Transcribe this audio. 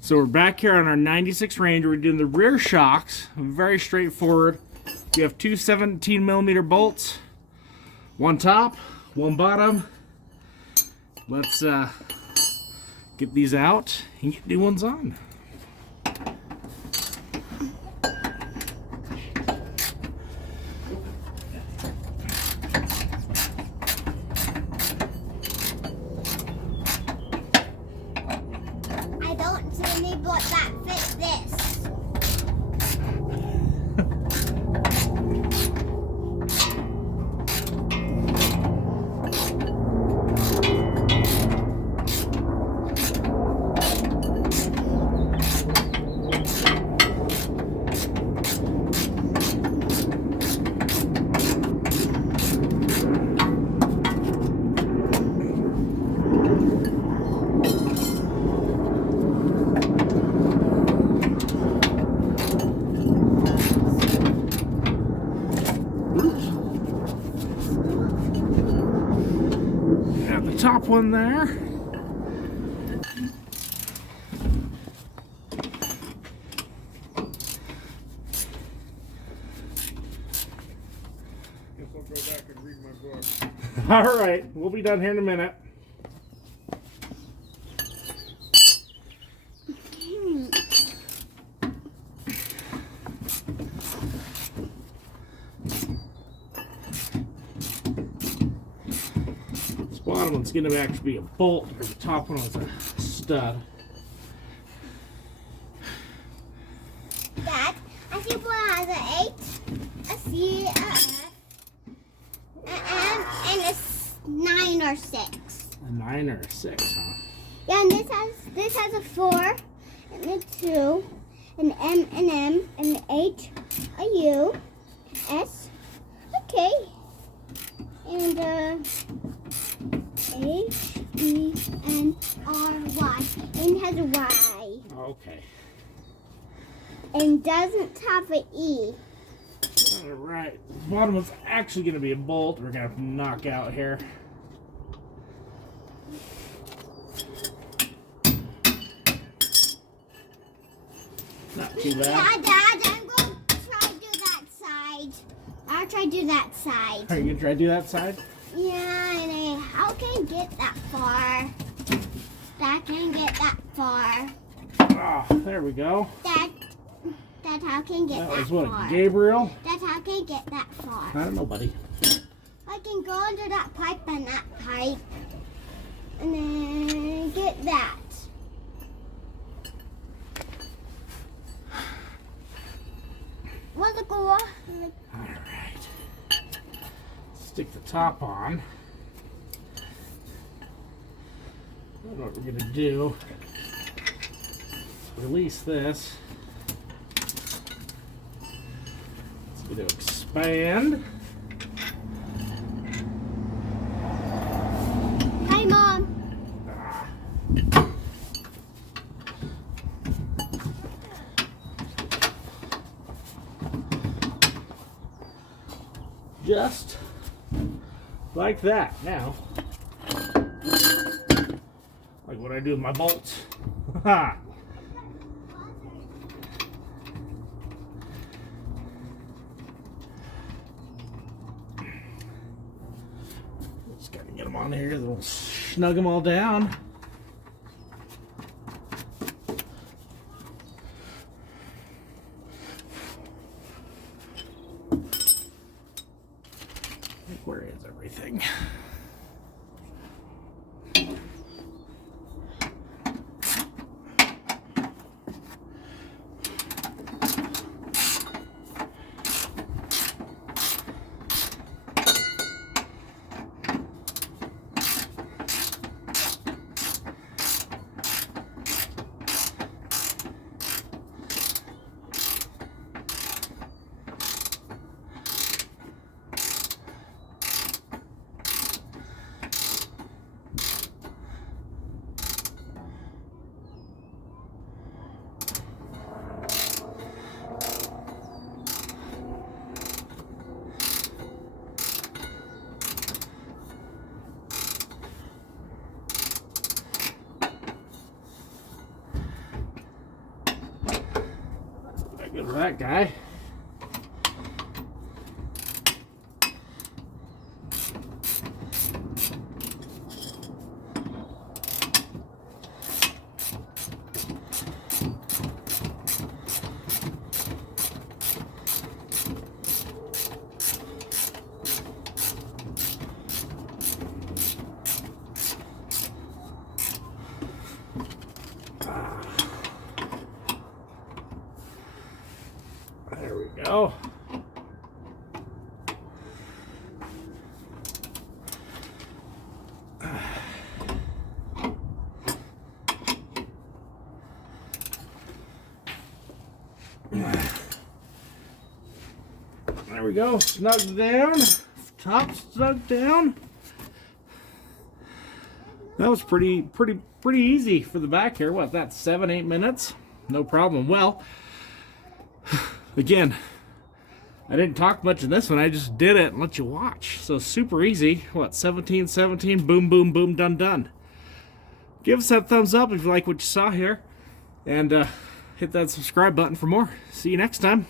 So we're back here on our 96 Ranger. We're doing the rear shocks. Very straightforward. We have two 17mm bolts. One top, one bottom. Let's get these out and get new ones on. I don't see any bolt that fits this. Got the top one there. Guess I'll go back and read my book. All right, we'll be done here in a minute. This bottom one's going to actually be a bolt, or the top one was a stud. Dad, I see one has an 8, a C, a F, an M, and a 9 or 6. A 9 or a 6, huh? Yeah, and this has a 4, and a 2, an M, and an H, a U, S, okay, and H, E, N, R, Y, and it has a Y, Okay. and doesn't have an E. All right. The bottom one's actually going to be a bolt. We're going to have to knock out here. Not too bad. Dad, I'm going to try to do that side. I'll try to do that side. Are you going to try to do that side? Yeah, and how can I get that far? Dad can get that far. Ah, there we go. Dad, how can I get That that was what, far? a Gabriel? Dad, how can I get that far? I don't know, buddy. I can go under that pipe and that pipe. And then get that. What's it go? All right. Stick the top on. I don't know what we're going to do. Release this. It's going to expand. Hi, Mom. Just like that. Now, like what I do with my bolts. Ha! Just gotta get them on here. Then we'll snug them all down. Where is everything? Not good for that guy. There we go. There we go. Snug down. Top snug down. That was pretty easy for the back here. What, that's 7-8 minutes? No problem. Well, again, I didn't talk much in this one. I just did it and let you watch. So super easy. What, 17, boom, boom, boom, done, done. Give us that thumbs up if you like what you saw here. And hit that subscribe button for more. See you next time.